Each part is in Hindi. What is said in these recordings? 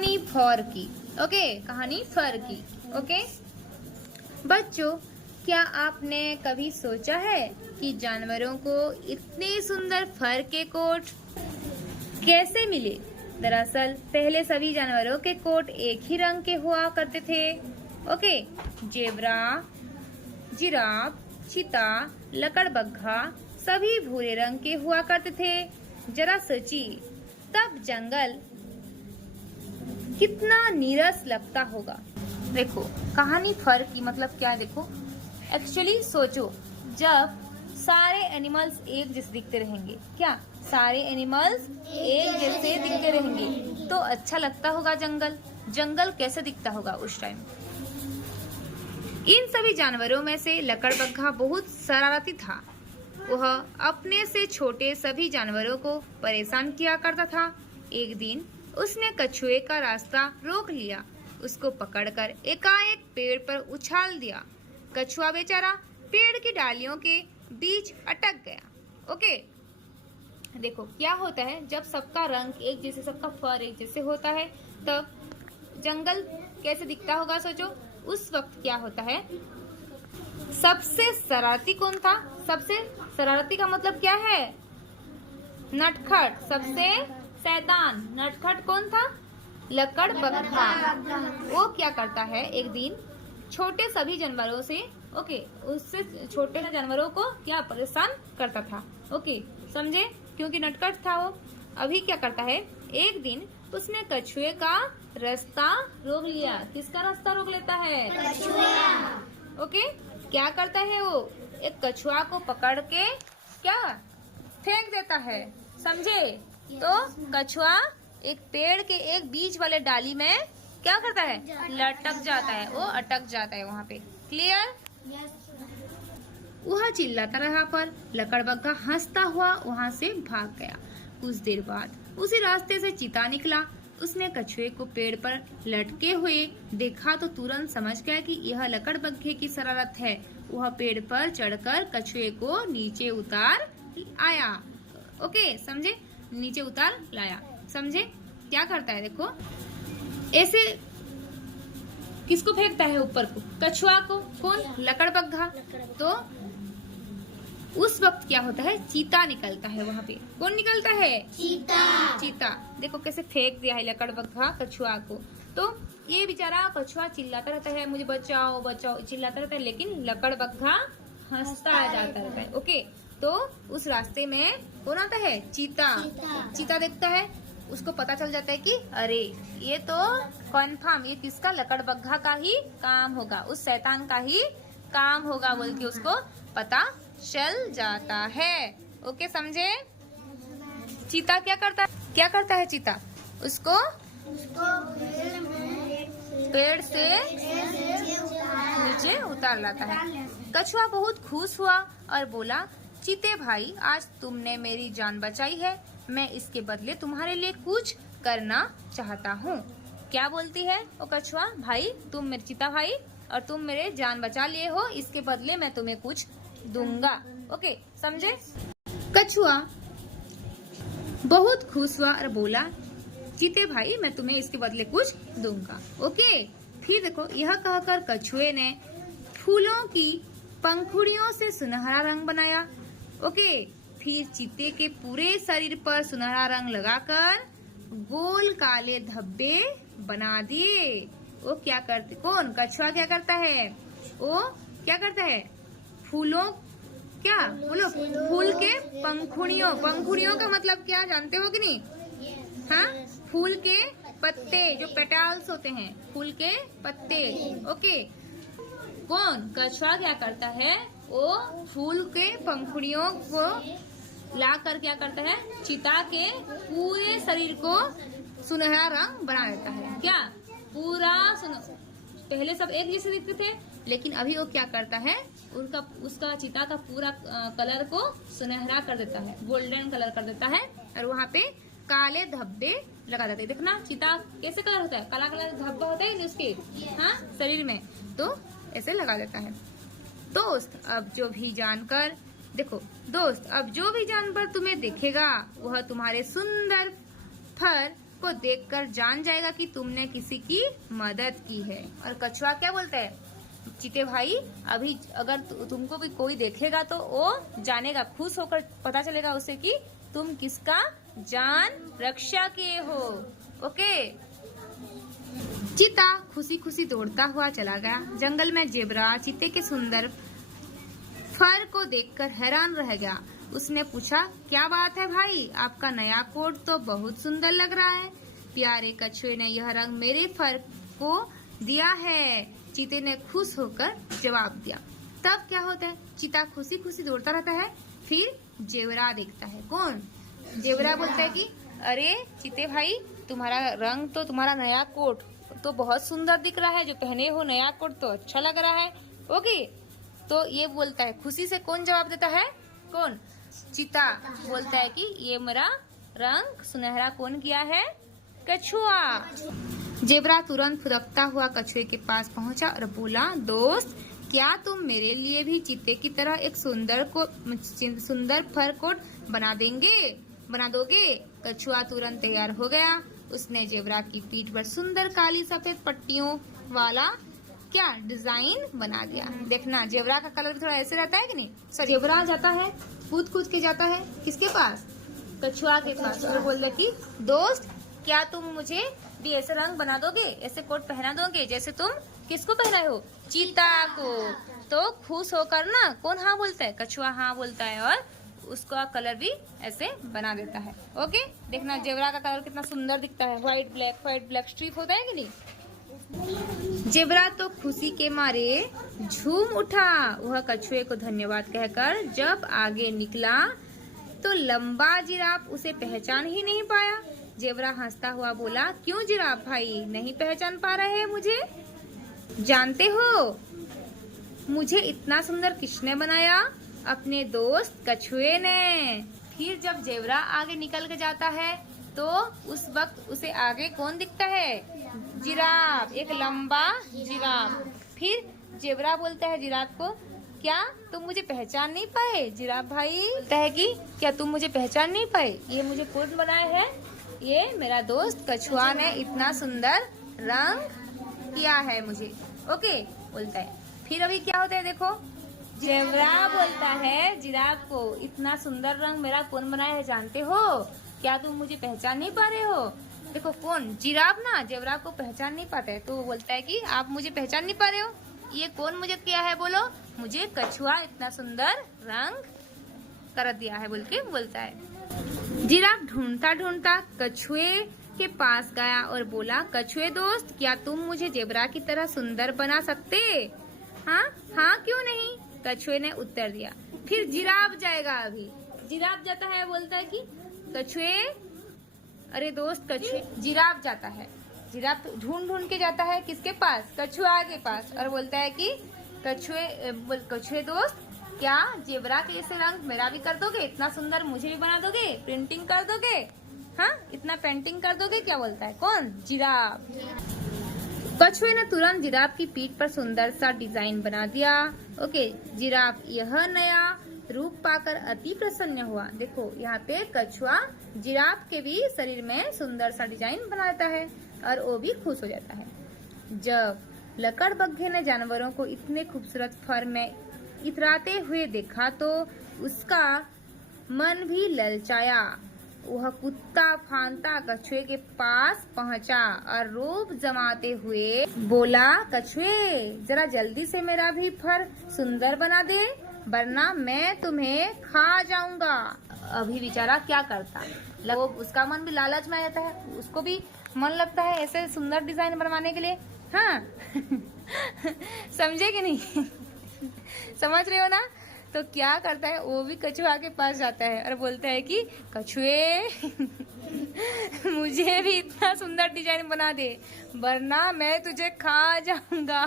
कहानी फर की। ओके, कहानी फर की। ओके बच्चों, क्या आपने कभी सोचा है कि जानवरों को इतने सुंदर फर के कोट कैसे मिले? दरअसल पहले सभी जानवरों के कोट एक ही रंग के हुआ करते थे। ओके, जेब्रा, जिराफ, चीता, लकड़बग्घा सभी भूरे रंग के हुआ करते थे। जरा सोचिए, तब जंगल कितना नीरस लगता होगा। देखो, कहानी फर की मतलब क्या है? देखो, एक्चुअली सोचो, जब सारे एनिमल्स एक जैसे दिखते रहेंगे, क्या सारे एनिमल्स एक जैसे दिखते रहेंगे तो अच्छा लगता होगा जंगल। जंगल कैसे दिखता होगा उस टाइम? इन सभी जानवरों में से लकड़बग्घा बहुत शरारती था। वह अपने से छोटे सभी जानवरों को परेशान किया करता था। एक दिन उसने कछुए का रास्ता रोक लिया, उसको पकड़कर एकाएक पेड़ पर उछाल दिया। कछुआ बेचारा पेड़ की डालियों के बीच अटक गया। ओके, देखो क्या होता है, जब सबका रंग एक जैसे, सबका फर एक जैसे होता है, तब जंगल कैसे दिखता होगा? सोचो, उस वक्त क्या होता है, सबसे शरारती कौन था? सबसे शरारती का मतलब क्या है? नटखट। सबसे शैतान नटखट कौन था? लकड़बग्घा। वो क्या करता है, एक दिन छोटे सभी जानवरों से, ओके, उससे छोटे जानवरों को क्या परेशान करता था। ओके, समझे? क्योंकि नटखट था वो। अभी क्या करता है, एक दिन उसने कछुए का रास्ता रोक लिया। किसका रास्ता रोक लेता है? कछुआ। ओके, क्या करता है वो? एक कछुआ को पकड़ के क्या फेंक देता है, समझे? तो कछुआ एक पेड़ के एक बीच वाले डाली में क्या करता है? लटक जाता है, वो अटक जाता है वहाँ पे। क्लियर? वह चिल्लाता रहा, पर लकड़बग्घा हंसता हुआ वहाँ से भाग गया। कुछ देर बाद उसी रास्ते से चीता निकला। उसने कछुए को पेड़ पर लटके हुए देखा तो तुरंत समझ गया कि यह लकड़बग्घे की शरारत है। वह पेड़ पर चढ़कर कछुए को नीचे उतार आया। ओके, समझे? नीचे उतार लाया, समझे? क्या करता है, देखो, ऐसे किसको फेंकता है ऊपर को? कछुआ को। कौन? लकड़बग्घा। तो उस वक्त क्या होता है, चीता निकलता है वहाँ पे। कौन निकलता है? चीता। चीता देखो कैसे फेंक दिया है लकड़बग्घा कछुआ को। तो ये बेचारा कछुआ चिल्लाता रहता है, मुझे बचाओ बचाओ, चिल्लाता रहता है, लेकिन लकड़बग्घा हंसता जाता रहता है। ओके, तो उस रास्ते में कौन आता है? चीता। चीता देखता है, उसको पता चल जाता है कि अरे ये तो कन्फर्म ये किसका? लकड़बग्घा का ही काम होगा, उस शैतान का ही काम होगा बोल के उसको पता चल जाता है। ओके, समझे? चीता क्या करता है चीता? उसको पेड़ से नीचे उतार लाता है। कछुआ बहुत खुश हुआ और बोला, चीते भाई, आज तुमने मेरी जान बचाई है, मैं इसके बदले तुम्हारे लिए कुछ करना चाहता हूँ। क्या बोलती है वो कछुआ? भाई, तुम मेरे चीता भाई और तुम मेरे जान बचा लिए हो, इसके बदले मैं तुम्हें कुछ दूंगा। ओके, समझे? कछुआ बहुत खुश हुआ और बोला, चीते भाई, मैं तुम्हें इसके बदले कुछ दूंगा। ओके, फिर देखो, यह कहकर कछुए ने फूलों की पंखुड़ियों से सुनहरा रंग बनाया। ओके, फिर चीते के पूरे शरीर पर सुनहरा रंग लगाकर गोल काले धब्बे बना दिए। वो क्या करते? कौन? कछुआ क्या करता है? वो क्या करता है? फूलों, क्या बोलो? फूल के पंखुड़ियों का मतलब क्या जानते हो कि नहीं? हाँ, फूल के पत्ते, जो पेटल्स होते हैं, फूल के पत्ते। ओके, कौन? कछुआ क्या करता है? वो फूल के पंखुड़ियों को लाकर क्या करता है? चीता के पूरे शरीर को सुनहरा रंग बना देता है। क्या? पूरा पहले सब एक जैसे दिखते थे, लेकिन अभी वो क्या करता है, उसका चीता का पूरा कलर को सुनहरा कर देता है, गोल्डन कलर कर देता है, और वहाँ पे काले धब्बे लगा देते हैं। देखना चीता कैसे कलर होता है, काला काला धब्बा होता है उसके हाँ शरीर में, तो ऐसे लगा देता है। दोस्त अब जो भी जानकर देखो दोस्त, अब जो भी जानवर तुम्हें देखेगा वह तुम्हारे सुंदर फर को देखकर जान जाएगा कि तुमने किसी की मदद की है। और कछुआ क्या बोलता है, चीते भाई अभी अगर तुमको भी कोई देखेगा तो वो जानेगा, खुश होकर पता चलेगा उसे कि तुम किसका जान रक्षा किए हो। ओके। चीता खुशी खुशी दौड़ता हुआ चला गया। जंगल में जेबरा चीते के सुंदर फर को देखकर हैरान रह गया। उसने पूछा, क्या बात है भाई, आपका नया कोट तो बहुत सुंदर लग रहा है। प्यारे कछुए ने यह रंग मेरे फर को दिया है, चीते ने खुश होकर जवाब दिया। तब क्या होता है, चीता खुशी खुशी दौड़ता रहता है। फिर जेबरा देखता है। कौन? जेबरा बोलता है कि अरे चीते भाई, तुम्हारा रंग तो, तुम्हारा नया कोट तो बहुत सुंदर दिख रहा है, जो पहने हो नया कोट तो अच्छा लग रहा है। ओके। तो ये बोलता है, खुशी से कौन जवाब देता है? कौन? चीता बोलता है कि ये मेरा रंग सुनहरा कौन किया है? कछुआ। जेबरा तुरंत फुदकता हुआ कछुए के पास पहुंचा और बोला, दोस्त क्या तुम मेरे लिए भी चीते की तरह एक सुंदर फर कोट बना दोगे? कछुआ तुरंत तैयार हो गया। उसने जेबरा की पीठ पर सुंदर काली सफेद पट्टियों वाला क्या डिजाइन बना दिया। देखना जेबरा का कलर भी थोड़ा ऐसे रहता है कि नहीं। सॉरी, जेबरा जाता है, कूद के जाता है किसके पास? कछुआ के पास, और बोल रहे कि दोस्त क्या तुम मुझे भी ऐसे रंग बना दोगे, ऐसे कोट पहना दोगे जैसे तुम किसको पहनाए हो? चीता को। तो खुश होकर ना कौन हाँ बोलता है? कछुआ हाँ बोलता है और उसका कलर भी ऐसे बना देता है। ओके। देखना जेबरा का कलर कितना सुंदर दिखता है, व्हाइट ब्लैक स्ट्रिप होता है कि नहीं। जेबरा तो खुशी के मारे झूम उठा। वह कछुए को धन्यवाद कहकर जब आगे निकला तो लंबा जिराफ उसे पहचान ही नहीं पाया। जेबरा हंसता हुआ बोला, क्यों जिराफ भाई, नहीं पहचान पा रहे मुझे? जानते हो मुझे इतना सुंदर किसने बनाया? अपने दोस्त कछुए ने। फिर जब जेबरा आगे निकल के जाता है तो उस वक्त उसे आगे कौन दिखता है? जिराफ, एक लंबा जिराफ। फिर जेबरा बोलता है जिराफ को, क्या तुम मुझे पहचान नहीं पाए? जिराफ भाई बोलता है कि क्या तुम मुझे पहचान नहीं पाए? ये मुझे कौन बनाया है? ये मेरा दोस्त कछुआ ने इतना सुंदर रंग किया है मुझे। ओके बोलता है। फिर अभी क्या होता है देखो, जेबरा बोलता है जिराफ को, इतना सुंदर रंग मेरा कौन बनाया है जानते हो? क्या तुम मुझे पहचान नहीं पा रहे हो? देखो कौन? जिराफ ना जेबरा को पहचान नहीं पाता है, तो वो बोलता है कि आप मुझे पहचान नहीं पा रहे हो, ये कौन मुझे किया है बोलो? मुझे कछुआ इतना सुंदर रंग कर दिया है बोल के बोलता है। जिराफ ढूंढता ढूंढता कछुए के पास गया और बोला, कछुए दोस्त क्या तुम मुझे जेबरा की तरह सुंदर बना सकते? हाँ हाँ क्यों नहीं, कछुए ने उत्तर दिया। फिर जिराफ जाएगा। अभी जिराफ जाता है, बोलता है कि कछुए, अरे दोस्त कछुए। जिराफ जाता है, जिराफ ढूंढ के जाता है किसके पास? कछुआ के पास, और बोलता है कि कछुए दोस्त क्या जेबरा के जैसे रंग मेरा भी कर दोगे? इतना सुंदर मुझे भी बना दोगे? प्रिंटिंग कर दोगे? हाँ इतना पेंटिंग कर दोगे? क्या बोलता है? कौन? जिराफ। कछुए ने तुरंत जिराफ की पीठ पर सुंदर सा डिजाइन बना दिया। ओके। जिराफ यह नया रूप पाकर अति प्रसन्न हुआ। देखो यहाँ पे कछुआ जिराफ के भी शरीर में सुंदर सा डिजाइन बनाता है और वो भी खुश हो जाता है। जब लकड़बग्घे ने जानवरों को इतने खूबसूरत फर में इतराते हुए देखा तो उसका मन भी ललचाया। वह कुत्ता फांता कछुए के पास पहुंचा और रोब जमाते हुए बोला, कछुए जरा जल्दी से मेरा भी फर सुंदर बना दे, वरना मैं तुम्हें खा जाऊंगा। अभी बेचारा क्या करता, वो उसका मन भी लालच में आ जाता है, उसको भी मन लगता है ऐसे सुंदर डिजाइन बनवाने के लिए। हाँ समझे कि नहीं? समझ रहे हो ना? तो क्या करता है, वो भी कछुआ के पास जाता है और बोलता है कि कछुए मुझे भी इतना सुंदर डिजाइन बना दे, वरना मैं तुझे खा जाऊंगा।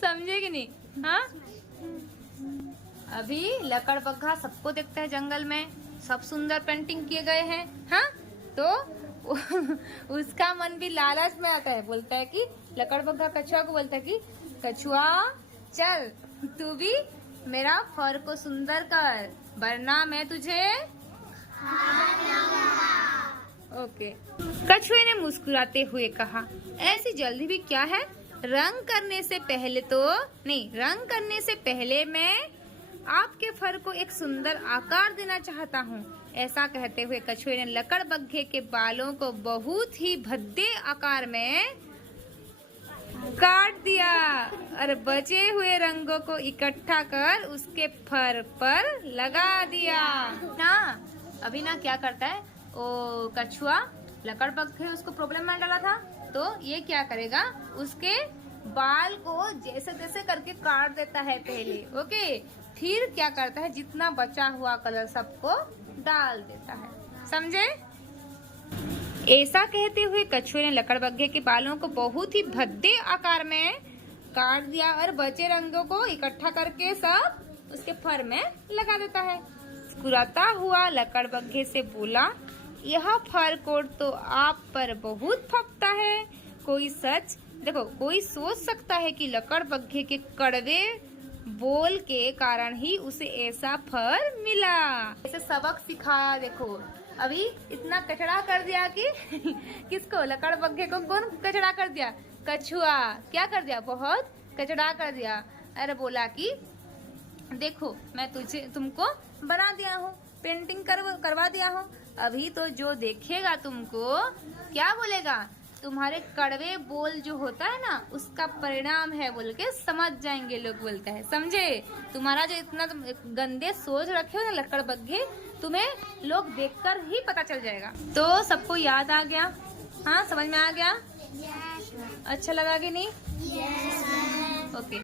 समझे कि नहीं? हाँ अभी लकड़बग्घा सबको देखता है, जंगल में सब सुंदर पेंटिंग किए गए हैं। हाँ तो उसका मन भी लालच में आता है, बोलता है कि लकड़बग्घा कछुआ को बोलता है कि कछुआ चल तू भी मेरा फर को सुंदर कर, वरना मैं तुझे ओके। कछुए ने मुस्कुराते हुए कहा, ऐसी जल्दी भी क्या है? रंग करने से पहले मैं आपके फर को एक सुंदर आकार देना चाहता हूँ। ऐसा कहते हुए कछुए ने लकड़बग्घे के बालों को बहुत ही भद्दे आकार में काट दिया और बचे हुए रंगों को इकट्ठा कर उसके फर पर लगा दिया। ना अभी ना क्या करता है वो कछुआ, लकड़बग्घे उसको प्रॉब्लम में डाला था, तो ये क्या करेगा, उसके बाल को जैसे तैसे करके काट देता है पहले। ओके, फिर क्या करता है, जितना बचा हुआ कलर सबको डाल देता है। समझे? ऐसा कहते हुए कछुए ने लकड़बग्घे के बालों को बहुत ही भद्दे आकार में काट दिया और बचे रंगों को इकट्ठा करके सब उसके फर में लगा देता है। मुस्कुराता हुआ लकड़बग्घे से बोला, यह फर कोट तो आप पर बहुत फपता है। कोई सोच सकता है कि लकड़बग्घे के कड़वे बोल के कारण ही उसे ऐसा फर मिला। ऐसे सबक सिखाया। देखो अभी इतना कचड़ा कर दिया कि किसको, लकड़बग्घे को। कौन कचड़ा कर दिया? कछुआ। क्या कर दिया? बहुत कचड़ा कर दिया। अरे बोला कि देखो मैं तुमको बना दिया हूँ, पेंटिंग करवा दिया हूँ। अभी तो जो देखेगा तुमको क्या बोलेगा, तुम्हारे कड़वे बोल जो होता है ना उसका परिणाम है बोल के समझ जाएंगे लोग, बोलता है। समझे? तुम्हारा जो इतना गंदे सोच रखे हो ना लकड़बग्घे, तुम्हें लोग देखकर ही पता चल जाएगा। तो सबको याद आ गया? हाँ, समझ में आ गया? अच्छा लगा कि नहीं? ओके।